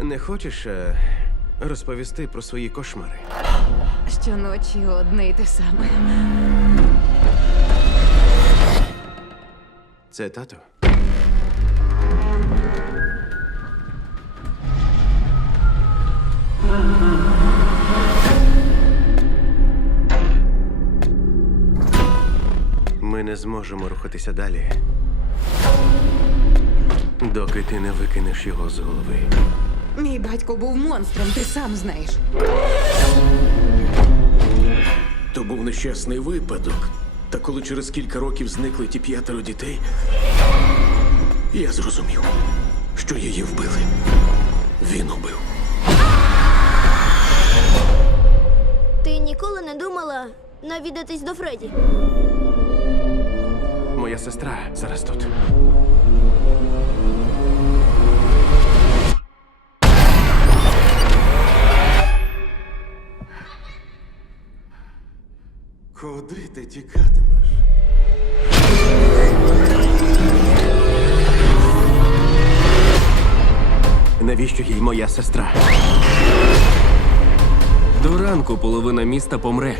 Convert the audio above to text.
Не хочеш е, розповісти про свої кошмари? Щоночі одне й те саме. Це тато? Ми не зможемо рухатися далі, доки ти не викинеш його з голови. Мій батько був монстром, ти сам знаєш. То був нещасний випадок. Та коли через кілька років зникли ті п'ятеро дітей, я зрозумів, що її вбили. Він убив. Ти ніколи не думала навідатись до Фредді? Моя сестра зараз тут. Куди ти тікатимеш? Навіщо їй моя сестра? До ранку половина міста помре.